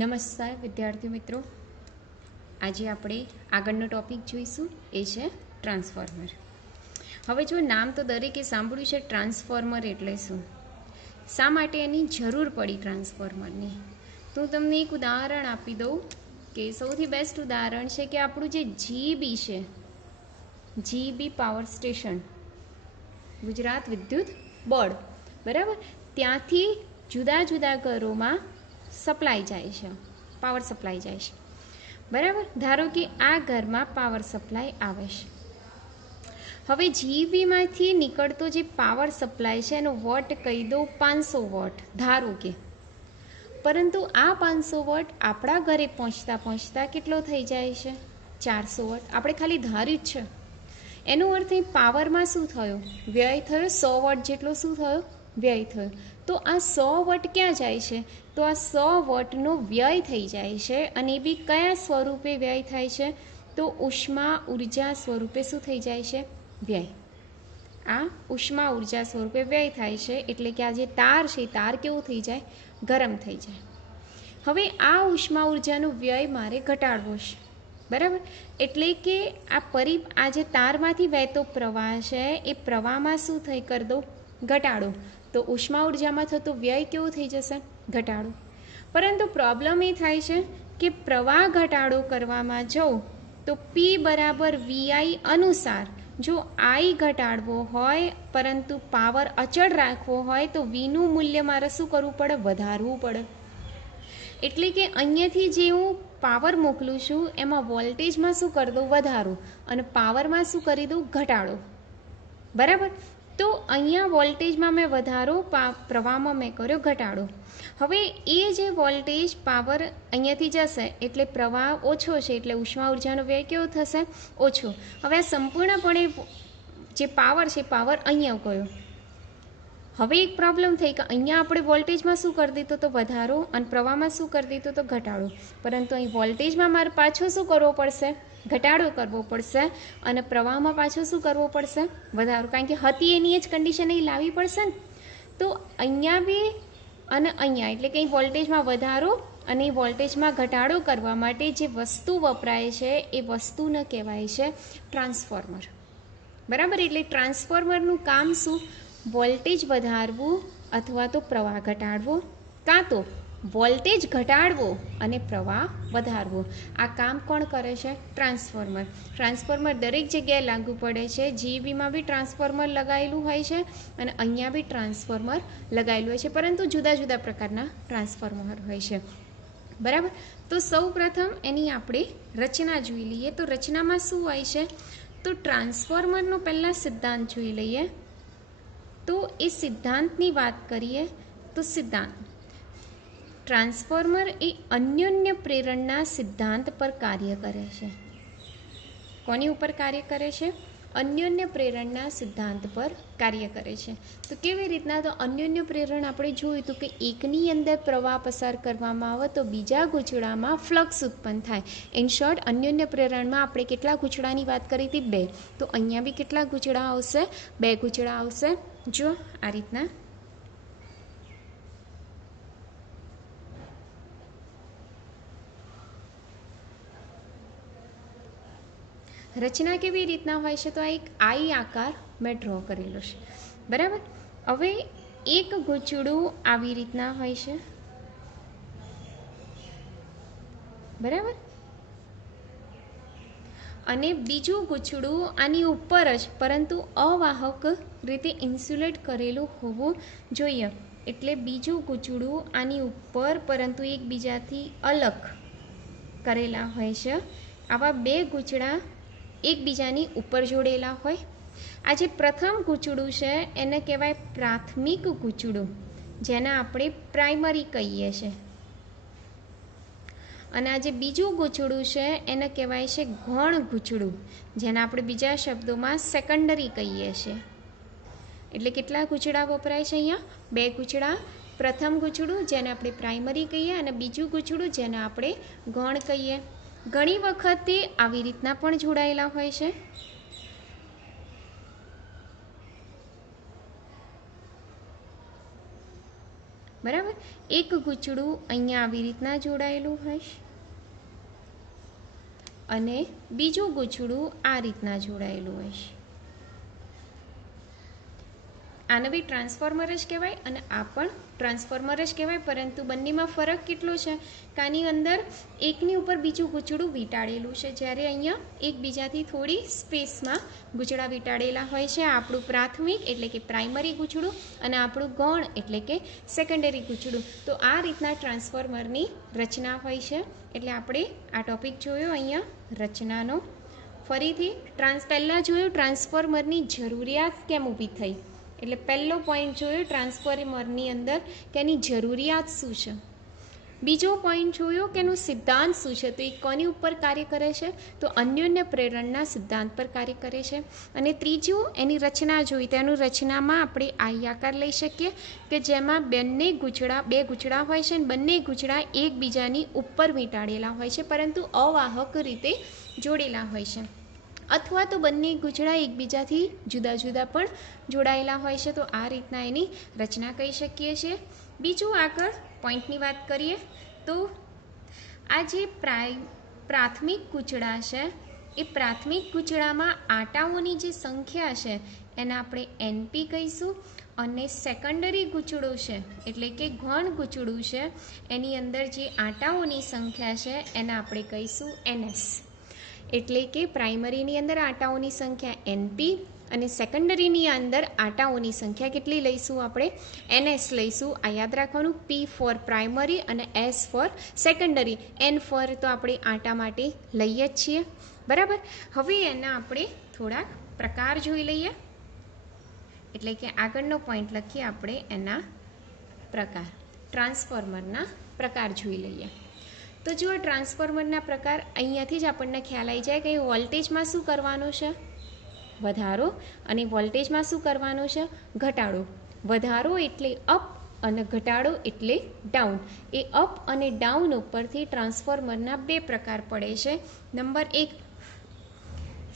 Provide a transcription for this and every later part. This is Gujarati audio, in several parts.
નમસ્કાર વિદ્યાર્થી મિત્રો, આજે આપણે આગળનો ટોપિક જોઈશું એ છે ટ્રાન્સફોર્મર. હવે જો નામ તો દરેકે સાંભળ્યું છે, ટ્રાન્સફોર્મર એટલે શું, શા માટે એની જરૂર પડી ટ્રાન્સફોર્મરની. તો હું તમને એક ઉદાહરણ આપી દઉં કે સૌથી બેસ્ટ ઉદાહરણ છે કે આપણું જે જીબી છે, જીબી પાવર સ્ટેશન, ગુજરાત વિદ્યુત બોર્ડ, બરાબર, ત્યાંથી જુદા જુદા ઘરોમાં સપ્લાય જાય છે, પાવર સપ્લાય જાય છે, બરાબર. ધારો કે આ ઘરમાં પાવર સપ્લાય આવે છે. હવે જીબીમાંથી નીકળતો જે પાવર સપ્લાય છે એનો વોટ કહી દો 500 વોટ ધારો કે, પરંતુ આ 500 વોટ આપણા ઘરે પહોંચતા પહોંચતા કેટલો થઈ જાય છે, 400 વોટ. આપણે ખાલી ધાર્યું જ છે. એનો અર્થ એ પાવરમાં શું થયો, વ્યય થયો. 100 વોટ જેટલો શું થયો, વ્યય થયો. તો આ 100 વોટ ક્યાં જાય છે, તો આ 100 વોટનો વ્યય થઈ જાય છે. અને એ બી કયા સ્વરૂપે વ્યય થાય છે, તો ઉષ્મા ઉર્જા સ્વરૂપે શું થઈ જાય છે, વ્યય. આ ઉષ્મા ઉર્જા સ્વરૂપે વ્યય થાય છે. એટલે કે આ જે તાર છે એ તાર કેવું થઈ જાય, ગરમ થઈ જાય. હવે આ ઉષ્મા ઉર્જાનો વ્યય મારે ઘટાડવો છે, બરાબર. એટલે કે આ જે તારમાંથી વહેતો પ્રવાહ છે એ પ્રવાહમાં શું થઈ કરી દો, ઘટાડો. તો ઉષ્મા ઉર્જામાં થતો વ્યય કેવો થઈ જશે, ઘટાડો. પરંતુ પ્રોબ્લેમ એ થાય છે કે પ્રવાહ ઘટાડો કરવામાં જાઉં તો પી બરાબર વીઆઈ અનુસાર જો આઈ ઘટાડવો હોય પરંતુ પાવર અચળ રાખવો હોય તો વીનું મૂલ્ય મારે શું કરવું પડે, વધારવું પડે. એટલે કે અહીંયાથી જે હું પાવર મોકલું છું એમાં વોલ્ટેજમાં શું કરી દઉં, વધારો, અને પાવરમાં શું કરી દઉં, ઘટાડો, બરાબર. તો અહીંયા વોલ્ટેજમાં મેં વધારો, પ્રવાહમાં મેં કર્યો ઘટાડો. હવે એ જે વોલ્ટેજ પાવર અહીંયાથી જશે એટલે પ્રવાહ ઓછો છે એટલે ઉષ્મા ઉર્જાનો વ્યય કેવો થશે, ઓછો. હવે આ સંપૂર્ણપણે જે પાવર છે પાવર અહીંયા ગયો. હવે એક પ્રોબ્લેમ થઈ કે અહીંયા આપણે વોલ્ટેજમાં શું કરી દીધો તો વધારો, અને પ્રવાહમાં શું કરી દીધો તો ઘટાડો. પરંતુ અહીં વોલ્ટેજમાં મારે પાછો શું કરવો પડશે, ઘટાડો કરવો પડશે, અને પ્રવાહમાં પાછો શું કરવો પડશે, વધારો. કારણ કે હતી એની જ કન્ડિશન અહીં લાવવી પડશે ને. તો અહીંયા બી અને અહીંયા, એટલે કે અહીં વોલ્ટેજમાં વધારો અને વોલ્ટેજમાં ઘટાડો કરવા માટે જે વસ્તુ વપરાય છે એ વસ્તુને કહેવાય છે ટ્રાન્સફોર્મર, બરાબર. એટલે ટ્રાન્સફોર્મરનું કામ શું, વોલ્ટેજ વધારવું અથવા તો પ્રવાહ ઘટાડવો, કાં તો વોલ્ટેજ ઘટાડવો અને પ્રવાહ વધારવો. આ કામ કોણ કરે છે, ટ્રાન્સફોર્મર. ટ્રાન્સફોર્મર દરેક જગ્યાએ લાગુ પડે છે. જીબીમાં બી ટ્રાન્સફોર્મર લગાવેલું હોય છે અને અહીંયા બી ટ્રાન્સફોર્મર લગાવેલું હોય છે, પરંતુ જુદા જુદા પ્રકારના ટ્રાન્સફોર્મર હોય છે, બરાબર. તો સૌ પ્રથમ એની આપણે રચના જોઈ લઈએ. તો રચનામાં શું હોય છે, તો ટ્રાન્સફોર્મરનો પહેલાં સિદ્ધાંત જોઈ લઈએ. તો એ સિદ્ધાંતની વાત કરીએ તો સિદ્ધાંત, ટ્રાન્સફોર્મર એ અન્યોન્ય પ્રેરણના સિદ્ધાંત પર કાર્ય કરે છે. કોની ઉપર કાર્ય કરે છે, અન્યોન્ય પ્રેરણના સિદ્ધાંત પર કાર્ય કરે છે. તો કેવી રીતના, તો અન્યોન્ય પ્રેરણ આપણે જોયું હતું કે એકની અંદર પ્રવાહ પસાર કરવામાં આવે તો બીજા ગૂંચળામાં ફ્લક્સ ઉત્પન્ન થાય. ઇન શોર્ટ, અન્યોન્ય પ્રેરણમાં આપણે કેટલા ગૂંચળાની વાત કરી હતી, 2. તો અહીંયા બી કેટલા ગૂંચળા આવશે, 2 ગૂંચળા આવશે. જો આ રીતના રચના કેવી રીતના હોય છે, તો આ એક આઈ આકાર મેં ડ્રો કરેલો છે, બરાબર. હવે એક ગૂંચળું આવી રીતના હોય છે, બરાબર, અને બીજું ગૂંચળું આની ઉપર જ પરંતુ અવાહક રીતે ઇન્સ્યુલેટ કરેલું હોવું જોઈએ. એટલે બીજું ગૂંચળું આની ઉપર પરંતુ એકબીજાથી અલગ કરેલા હોય છે. આવા 2 ગૂંચળા એકબીજાની ઉપર જોડેલા હોય. આ જે પ્રથમ ગૂંચળું છે એને કહેવાય પ્રાથમિક ગૂંચળું, જેને આપણે પ્રાઇમરી કહીએ છીએ. અને આ જે બીજું ગૂંચળું છે એને કહેવાય છે ગૌણ ગૂંચળું, જેને આપણે બીજા શબ્દોમાં સેકન્ડરી કહીએ છીએ. એટલે કેટલા ગૂંચળા વપરાય છે અહીંયા, 2 ગૂંચળા. પ્રથમ ગૂંચળું જેને આપણે પ્રાઇમરી કહીએ અને બીજું ગૂંચળું જેને આપણે ગૌણ કહીએ. ઘણી વખતે આવી રીતના પણ જોડાયેલા હોય છે, બરાબર. એક ગૂંચળું અહીંયા આવી રીતના જોડાયેલું હશે અને બીજું ગૂંચળું આ રીતના જોડાયેલું હશે. આને બી ટ્રાન્સફોર્મર જ કહેવાય અને આ પણ ટ્રાન્સફોર્મર જ કહેવાય, પરંતુ બંનેમાં ફરક કેટલો છે કે આની અંદર એકની ઉપર બીજું ગૂંચળું વીંટાળેલું છે, જ્યારે અહીંયા એકબીજાથી થોડી સ્પેસમાં ગૂંચળા વીંટાળેલા હોય છે. આપણું પ્રાથમિક એટલે કે પ્રાઇમરી ગૂંચળું અને આપણું ગૌણ એટલે કે સેકન્ડરી ગૂંચળું. તો આ રીતના ટ્રાન્સફોર્મરની રચના હોય છે. એટલે આપણે આ ટોપિક જોયો અહીંયા રચનાનો. ફરીથી પહેલાં જોયું ટ્રાન્સફોર્મરની જરૂરિયાત કેમ ઊભી થઈ, એટલે પહેલો પોઈન્ટ જોયો ટ્રાન્સફોર્મરની અંદર કે એની જરૂરિયાત શું છે. બીજો પોઈન્ટ જોયો કે એનો સિદ્ધાંત શું છે, તો એ કોની ઉપર કાર્ય કરે છે, તો અન્યોન્ય પ્રેરણના સિદ્ધાંત પર કાર્ય કરે છે. અને ત્રીજું એની રચના જોઈ, તો એનું રચનામાં આપણે આયતાકાર લઈ શકીએ કે જેમાં બે ગૂંચળા હોય છે અને બંને ગૂંચળા એકબીજાની ઉપર વીંટાળેલા હોય છે, પરંતુ અવાહક રીતે જોડેલા હોય છે, અથવા તો બંને ગૂંચળા એકબીજાથી જુદા જુદા પણ જોડાયેલા હોય છે. તો આ રીતના એની રચના કહી શકીએ છીએ. બીજું આગળ પોઈન્ટની વાત કરીએ તો આ જે પ્રાથમિક ગૂંચળા છે એ પ્રાથમિક ગૂંચળામાં આટાઓની જે સંખ્યા છે એને આપણે એનપી કહીશું, અને સેકન્ડરી ગૂંચળો છે એટલે કે ગૌણ ગૂંચળું છે એની અંદર જે આટાઓની સંખ્યા છે એને આપણે કહીશું એનએસ. એટલે કે પ્રાઇમરીની અંદર આટાઓની સંખ્યા એનપી અને સેકન્ડરીની અંદર આટાઓની સંખ્યા કેટલી લઈશું આપણે એનએસ લઈશું. આ યાદ રાખવાનું, પી ફોર પ્રાઇમરી અને S for secondary. N for તો આપણે આટા માટે લઈએ જ છીએ, બરાબર. હવે એના આપણે થોડાક પ્રકાર જોઈ લઈએ, એટલે કે આગળનો પોઈન્ટ લખીએ આપણે એના પ્રકાર, ટ્રાન્સફોર્મરના પ્રકાર જોઈ લઈએ. તો જુઓ ટ્રાન્સફોર્મરના પ્રકાર, અહીંયાથી જ આપણને ખ્યાલ આવી જાય કે વોલ્ટેજમાં શું કરવાનું છે, વધારો, અને વોલ્ટેજમાં શું કરવાનું છે, ઘટાડો. વધારો એટલે અપ અને ઘટાડો એટલે ડાઉન. એ અપ અને ડાઉન ઉપરથી ટ્રાન્સફોર્મરના બે પ્રકાર પડે છે. નંબર 1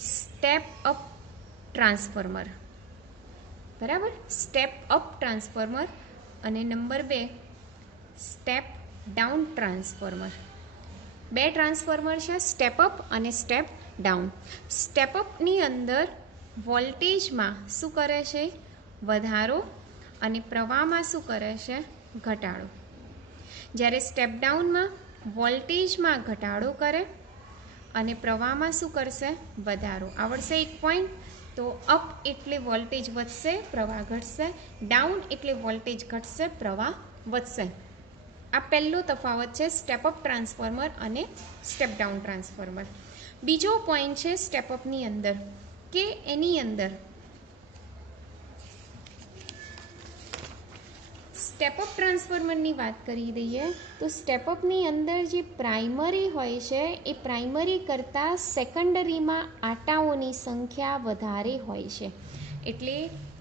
સ્ટેપ અપ ટ્રાન્સફોર્મર, બરાબર, સ્ટેપ અપ ટ્રાન્સફોર્મર, અને નંબર 2 સ્ટેપ ડાઉન ટ્રાન્સફોર્મર. બે ટ્રાન્સફોર્મર છે, સ્ટેપ અપ અને સ્ટેપ ડાઉન. સ્ટેપ અપની અંદર વોલ્ટેજમાં શું કરે છે, વધારો, અને પ્રવાહમાં શું કરે છે, ઘટાડો. જ્યારે સ્ટેપ ડાઉનમાં વોલ્ટેજમાં ઘટાડો કરે અને પ્રવાહમાં શું કરશે, વધારો. આવડશે એક પોઈન્ટ. તો અપ એટલે વોલ્ટેજ વધશે, પ્રવાહ ઘટશે. ડાઉન એટલે વોલ્ટેજ ઘટશે, પ્રવાહ વધશે. આ પહેલો તફાવત છે સ્ટેપ અપ ટ્રાન્સફોર્મર અને સ્ટેપ ડાઉન ટ્રાન્સફોર્મર. બીજો પોઈન્ટ છે સ્ટેપ અપની અંદર કે એની અંદર સ્ટેપ અપ ટ્રાન્સફોર્મરની વાત કરી દઈએ તો સ્ટેપ અપની અંદર જે પ્રાઇમરી હોય છે એ પ્રાઇમરી કરતાં સેકન્ડરીમાં આટાઓની સંખ્યા વધારે હોય છે. એટલે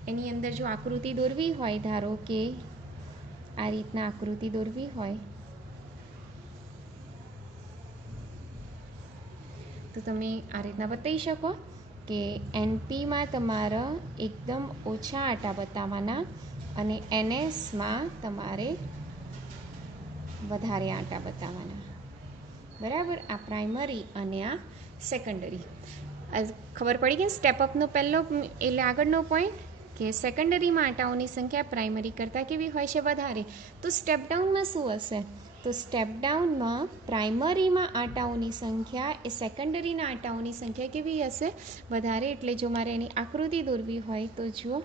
એની અંદર જો આકૃતિ દોરવી હોય, ધારો કે આ રીતના આકૃતિ દોરવી હોય તો તમે આ રીતના બતાવી શકો કે એનપીમાં તમારા એકદમ ઓછા આટા બતાવવાના અને એનએસમાં તમારે વધારે આટા બતાવવાના, બરાબર. આ પ્રાઇમરી અને આ સેકન્ડરી. ખબર પડી ગઈ સ્ટેપ અપનો પહેલો એટલે આગળનો પોઈન્ટ કે સેકન્ડરીમાં આટાઓની સંખ્યા પ્રાઇમરી કરતાં કેવી હોય છે, વધારે. તો સ્ટેપ ડાઉનમાં શું હશે, તો સ્ટેપ ડાઉનમાં પ્રાઇમરીમાં આટાઓની સંખ્યા એ સેકન્ડરીના આટાઓની સંખ્યા કેવી હશે, વધારે. એટલે જો મારે એની આકૃતિ દોરવી હોય તો જુઓ,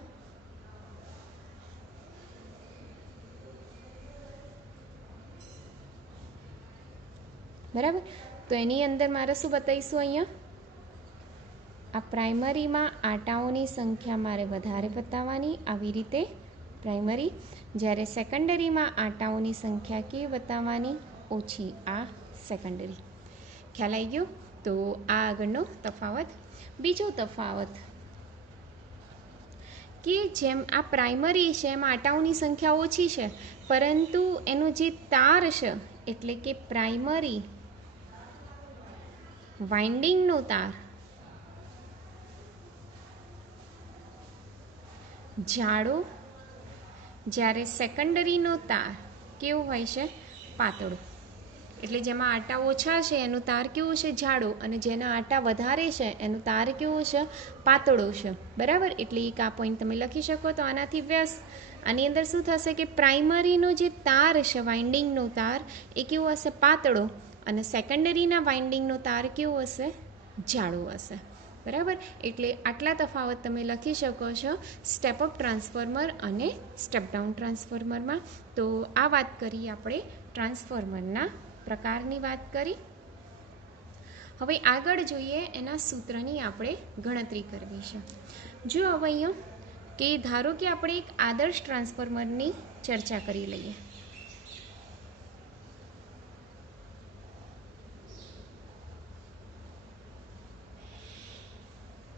બરાબર. તો એની અંદર મારે શું બતાવીશું, અહીંયા આ પ્રાઇમરીમાં આટાઓની સંખ્યા મારે વધારે બતાવવાની, આવી રીતે પ્રાઇમરી. જ્યારે સેકન્ડરીમાં આટાઓની સંખ્યા કેવી બતાવવાની, ઓછી, આ સેકન્ડરી. ખ્યાલ આવી ગયો. તો આ આગળનો તફાવત. બીજો તફાવત કે જેમ આ પ્રાઇમરી છે એમાં આટાઓની સંખ્યા ઓછી છે, પરંતુ એનો જે તાર છે એટલે કે પ્રાઇમરી વાઇન્ડિંગનો તાર જાડો, જ્યારે સેકન્ડરીનો તાર કેવું હોય છે? પાતળું. એટલે જેમાં આટા ઓછા છે એનું તાર કેવું છે? જાડું. અને જેના આટા વધારે છે એનું તાર કેવું છે? પાતળું છે. બરાબર? એટલે એક આ પોઈન્ટ તમે લખી શકો. તો આનાથી વ્યાસ આની અંદર શું થશે કે પ્રાઇમરીનો જે તાર છે, વાઇન્ડિંગનો તાર, એ કેવો હશે? પાતળો. અને સેકન્ડરીના વાઇન્ડિંગનો તાર કેવો હશે? જાડું હશે. બરાબર? એટલે આટલા તફાવત તમે લખી શકો છો સ્ટેપ અપ ટ્રાન્સફોર્મર અને સ્ટેપ ડાઉન ટ્રાન્સફોર્મરમાં. તો આ વાત કરી આપણે ટ્રાન્સફોર્મરના પ્રકારની વાત કરી. હવે આગળ જોઈએ એના સૂત્રની આપણે ગણતરી કરવી છે. જો હવે અહીંયા કે ધારો કે આપણે એક આદર્શ ટ્રાન્સફોર્મરની ચર્ચા કરી લઈએ.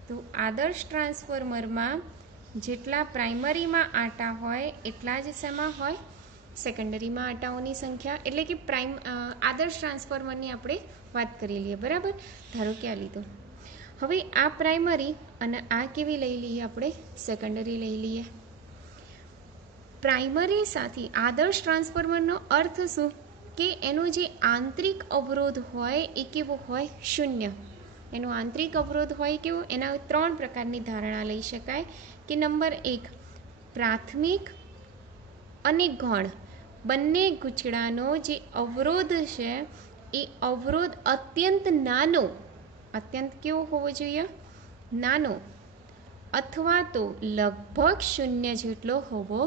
તો આદર્શ ટ્રાન્સફોર્મરમાં જેટલા પ્રાઇમરીમાં આટા હોય એટલા જ શેમાં હોય? સેકન્ડરીમાં આટાઓની સંખ્યા. એટલે કે આદર્શ ટ્રાન્સફોર્મરની આપણે વાત કરી લઈએ. બરાબર? ધારો કે આ લીધું. હવે આ પ્રાઇમરી અને આ કેવી લઈ લઈએ આપણે? સેકન્ડરી લઈ લઈએ. પ્રાઇમરી સાથે આદર્શ ટ્રાન્સફોર્મરનો અર્થ શું? કે એનો જે આંતરિક અવરોધ હોય એ કેવો હોય? શૂન્ય. એનો આંતરિક અવરોધ હોય કેવો? એના 3 પ્રકારની ધારણા લઈ શકાય. કે નંબર 1, પ્રાથમિક અને ગૌણ બંને ગૂંચળાનો જે અવરોધ છે એ અવરોધ અત્યંત નાનો, અત્યંત કેવો હોવો જોઈએ? નાનો, અથવા તો લગભગ શૂન્ય જેટલો હોવો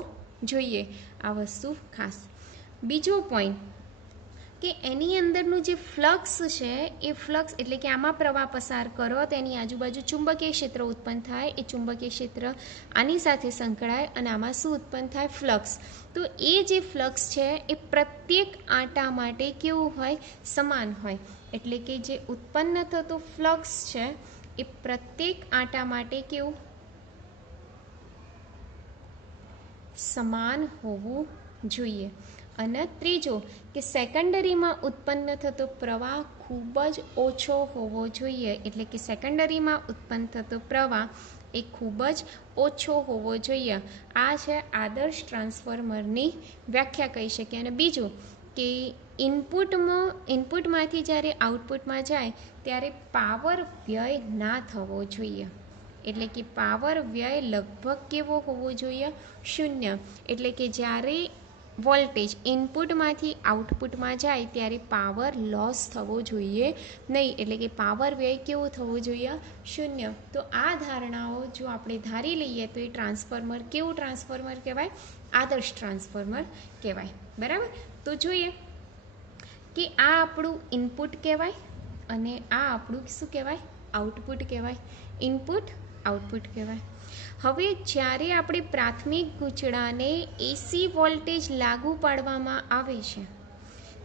જોઈએ. આ વસ્તુ ખાસ. બીજો પોઈન્ટ કે એની અંદરનું જે ફ્લક્સ છે એ ફ્લક્સ એટલે કે આમાં પ્રવાહ પસાર કરો તો એની આજુબાજુ ચુંબકીય ક્ષેત્ર ઉત્પન્ન થાય. એ ચુંબકીય ક્ષેત્ર આની સાથે સંકળાય અને આમાં શું ઉત્પન્ન થાય? ફ્લક્સ. તો એ જે ફ્લક્સ છે એ પ્રત્યેક આંટા માટે કેવું હોય? સમાન હોય. એટલે કે જે ઉત્પન્ન થતો ફ્લક્સ છે એ પ્રત્યેક આંટા માટે કેવું? સમાન હોવું જોઈએ. અને ત્રીજો કે સેકન્ડરીમાં ઉત્પન્ન થતો પ્રવાહ ખૂબ જ ઓછો હોવો જોઈએ. એટલે કે સેકન્ડરીમાં ઉત્પન્ન થતો પ્રવાહ એ ખૂબ જ ઓછો હોવો જોઈએ. આ છે આદર્શ ટ્રાન્સફોર્મરની વ્યાખ્યા કહી શકીએ. અને બીજું કે ઇનપુટમાંથી જ્યારે આઉટપુટમાં જાય ત્યારે પાવર વ્યય ના થવો જોઈએ. એટલે કે પાવર વ્યય લગભગ કેવો હોવો જોઈએ? શૂન્ય. એટલે કે જ્યારે વોલ્ટેજ ઇનપુટમાંથી આઉટપુટમાં જાય ત્યારે પાવર લોસ થવો જોઈએ નહીં. એટલે કે પાવર વ્યય કેવો થવો જોઈએ? શૂન્ય. તો આ ધારણાઓ જો આપણે ધારી લઈએ તો એ ટ્રાન્સફોર્મર કેવું ટ્રાન્સફોર્મર કહેવાય? આદર્શ ટ્રાન્સફોર્મર કહેવાય. બરાબર? તો જોઈએ કે આ આપણું ઇનપુટ કહેવાય અને આ આપણું શું કહેવાય? આઉટપુટ કહેવાય. ઇનપુટ, આઉટપુટ કહેવાય. હવે જ્યારે આપણે પ્રાથમિક ગૂંચળાને એસી વોલ્ટેજ લાગુ પાડવામાં આવે છે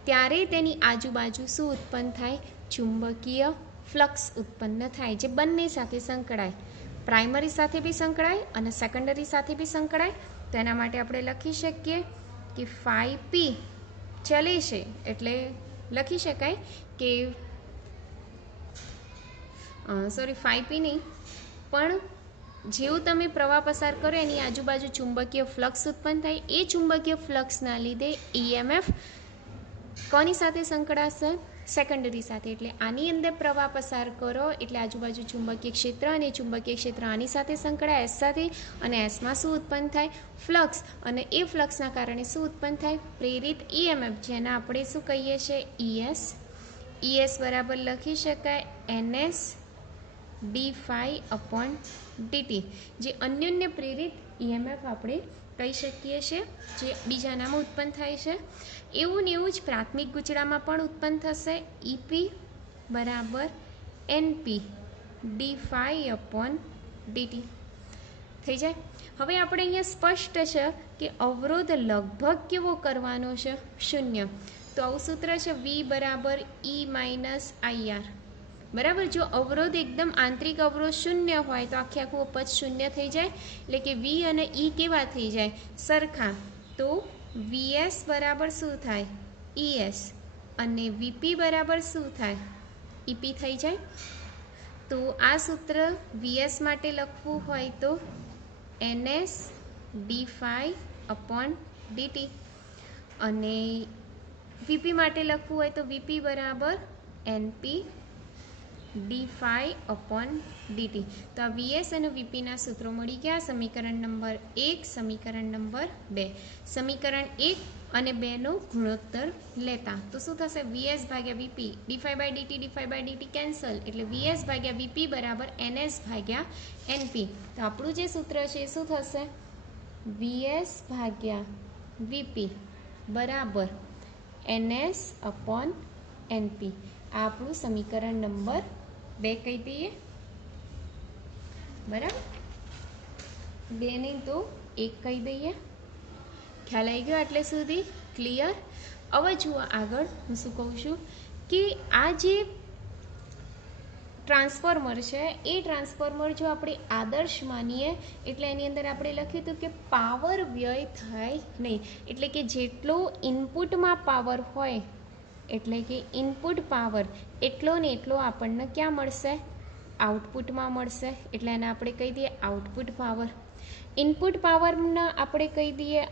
ત્યારે તેની આજુબાજુ શું ઉત્પન્ન થાય? ચુંબકીય ફ્લક્સ ઉત્પન્ન થાય, જે બંને સાથે સંકળાય. પ્રાઇમરી સાથે બી સંકળાય અને સેકન્ડરી સાથે બી સંકળાય. તો એના માટે આપણે લખી શકીએ કે ફાઈ પી ચલે છે. એટલે લખી શકાય કે ફાઈ પી નહીં, પણ જેવું તમે પ્રવાહ પસાર કરો એની આજુબાજુ ચુંબકીય ફ્લક્સ ઉત્પન્ન થાય. એ ચુંબકીય ફ્લક્સના લીધે ઈએમએફ કોની સાથે સંકળાશે? સેકન્ડરી સાથે. એટલે આની અંદર પ્રવાહ પસાર કરો એટલે આજુબાજુ ચુંબકીય ક્ષેત્ર, અને ચુંબકીય ક્ષેત્ર આની સાથે સંકળાય એસ સાથે, અને એસમાં શું ઉત્પન્ન થાય? ફ્લક્સ. અને એ ફ્લક્સના કારણે શું ઉત્પન્ન થાય? પ્રેરિત ઈએમએફ, જેને આપણે શું કહીએ છીએ? ઈએસ. ઈએસ બરાબર લખી શકાય NS D phi upon DT, જે અન્યોન્ય પ્રેરિત ઈએમએફ આપણે કહી શકીએ છીએ, જે બીજાનામાં ઉત્પન્ન થાય છે. એવું ને એવું જ પ્રાથમિક ગૂંચળામાં પણ ઉત્પન્ન થશે. ઈપી બરાબર NP D phi upon DT થઈ જાય. હવે આપણે અહીંયા સ્પષ્ટ છે કે અવરોધ લગભગ કેવો કરવાનો છે? શૂન્ય. તો આવું સૂત્ર છે વી બરાબર ઈ માઇનસ આઈઆર. બરાબર? જો અવરોધ એકદમ આંતરિક અવરોધ શૂન્ય હોય તો આખું પદ શૂન્ય થઈ જાય. એટલે કે વી અને ઈ કેવા થઈ જાય? સરખા. તો વીએસ બરાબર શું થાય? ઈએસ. અને વીપી બરાબર શું થાય? ઈપી થઈ જાય. તો આ સૂત્ર વીએસ માટે લખવું હોય તો NS D phi upon DT. અને વીપી માટે લખવું હોય તો વીપી બરાબર એનપી d∅/dt. તો આ વીએસ અને વીપીના સૂત્રો મળી ગયા. સમીકરણ નંબર 1, સમીકરણ નંબર 2. સમીકરણ 1 અને 2નો ગુણોત્તર લેતા તો શું થશે? વીએસ ભાગ્યા વીપી d∅/dt કેન્સલ, એટલે વીએસ ભાગ્યા વીપી બરાબર એનએસ ભાગ્યા એનપી. તો આપણું જે સૂત્ર છે એ શું થશે? વીએસ ભાગ્યા વીપી બરાબર NS/NP. આ આપણું સમીકરણ નંબર 2 કહી દઈએ. બરાબર, 2 નહીં તો 1 કહી દઈએ. ખ્યાલ આવી ગયો આટલે સુધી? ક્લિયર? હવે જુઓ આગળ હું શું કહું છું કે આ જે ટ્રાન્સફોર્મર છે એ ટ્રાન્સફોર્મર જો આપણે આદર્શ માનીએ એટલે એની અંદર આપણે લખ્યું હતું કે પાવર વ્યય થાય નહીં. એટલે કે જેટલો ઇનપુટમાં પાવર હોય એટલે કે ઇનપુટ પાવર એટલો ને એટલો આપણને ક્યાં મળશે? આઉટપુટમાં મળશે. એટલે એને આપણે કહી દઈએ આઉટપુટ પાવર. ઇનપુટ પાવરના આપણે કહી દઈએ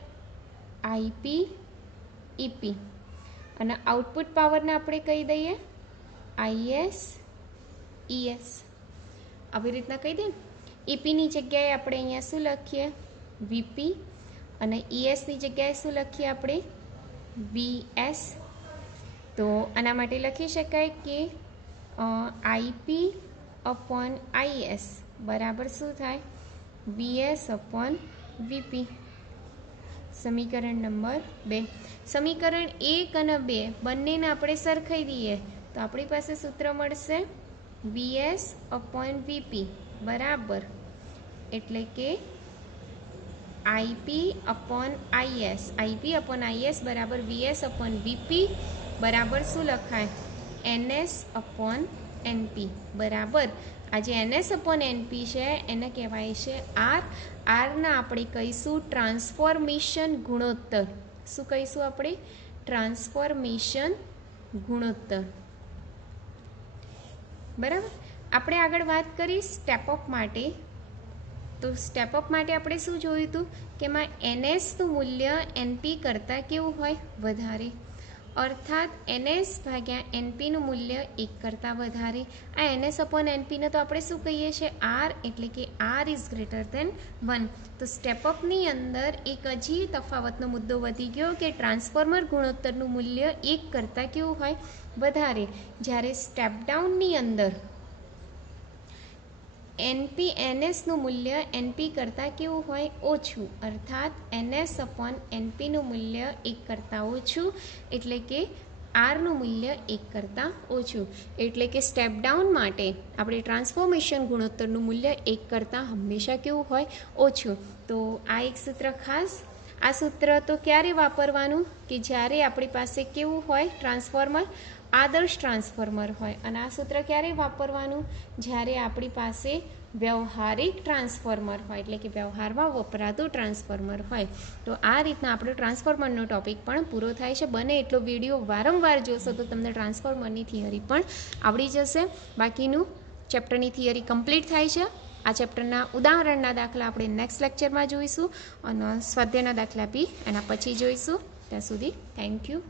આઈપી ઈપી અને આઉટપુટ પાવરના આપણે કહી દઈએ આઈએસ ઈએસ. આવી રીતના કહી દઈએ. ઈપીની જગ્યાએ આપણે અહીંયા શું લખીએ? વીપી. અને ઈએસની જગ્યાએ શું લખીએ આપણે? વીએસ. તો આના માટે લખી શકાય કે IP/IS બરાબર શું થાય? VS/VP. સમીકરણ નંબર 2. સમીકરણ 1 અને 2 બંનેને આપણે સરખાઈ દઈએ તો આપણી પાસે સૂત્ર મળશે VS/VP બરાબર એટલે કે IP/IS. IP/IS બરાબર VS/VP બરાબર શું લખાય? NS/NP બરાબર. આ જે NS/NP છે એને કહેવાય છે R. Rના આપણે કહીશું ટ્રાન્સફોર્મેશન ગુણોત્તર. શું કહીશું આપણે? ટ્રાન્સફોર્મેશન ગુણોત્તર. બરાબર. આપણે આગળ વાત કરી સ્ટેપઅપ માટે. તો સ્ટેપઅપ માટે આપણે શું જોયું હતું કે એમાં NSનું મૂલ્ય NP કરતાં કેવું હોય? વધારે. અર્થાત NS/NPનું મૂલ્ય 1 કરતાં વધારે. આ NS/NPને તો આપણે શું કહીએ છીએ? R. એટલે કે R ઇઝ ગ્રેટર ધેન 1. તો સ્ટેપઅપની અંદર એક હજી તફાવતનો મુદ્દો વધી ગયો કે ટ્રાન્સફોર્મર ગુણોત્તરનું મૂલ્ય 1 કરતાં કેવું હોય? વધારે. જ્યારે સ્ટેપ ડાઉનની અંદર NSનું મૂલ્ય NP કરતાં કેવું હોય? ઓછું. અર્થાત NS/NPનું મૂલ્ય 1 કરતાં ઓછું એટલે કે Rનું મૂલ્ય 1 કરતાં ઓછું. એટલે કે સ્ટેપ ડાઉન માટે આપણે ટ્રાન્સફોર્મેશન ગુણોત્તરનું મૂલ્ય 1 કરતાં હંમેશા કેવું હોય? ઓછું. તો આ એક સૂત્ર ખાસ. આ સૂત્ર તો ક્યારે વાપરવાનું? કે જ્યારે આપણી પાસે કેવું હોય? ટ્રાન્સફોર્મર આદર્શ ટ્રાન્સફોર્મર હોય. અને આ સૂત્ર ક્યારે વાપરવાનું? જ્યારે આપણી પાસે વ્યવહારિક ટ્રાન્સફોર્મર હોય એટલે કે વ્યવહારમાં વપરાતું ટ્રાન્સફોર્મર હોય. તો આ રીતના આપણો ટ્રાન્સફોર્મરનો ટોપિક પણ પૂરો થાય છે. બને એટલો વિડીયો વારંવાર જોશો તો તમને ટ્રાન્સફોર્મરની થિયરી પણ આવડી જશે. બાકીનું ચેપ્ટરની થિયરી કમ્પ્લીટ થાય છે. આ ચેપ્ટરના ઉદાહરણના દાખલા આપણે નેક્સ્ટ લેક્ચરમાં જોઈશું અને સ્વાધ્યાયના દાખલા બી એના પછી જોઈશું. ત્યાં સુધી થેન્ક યુ.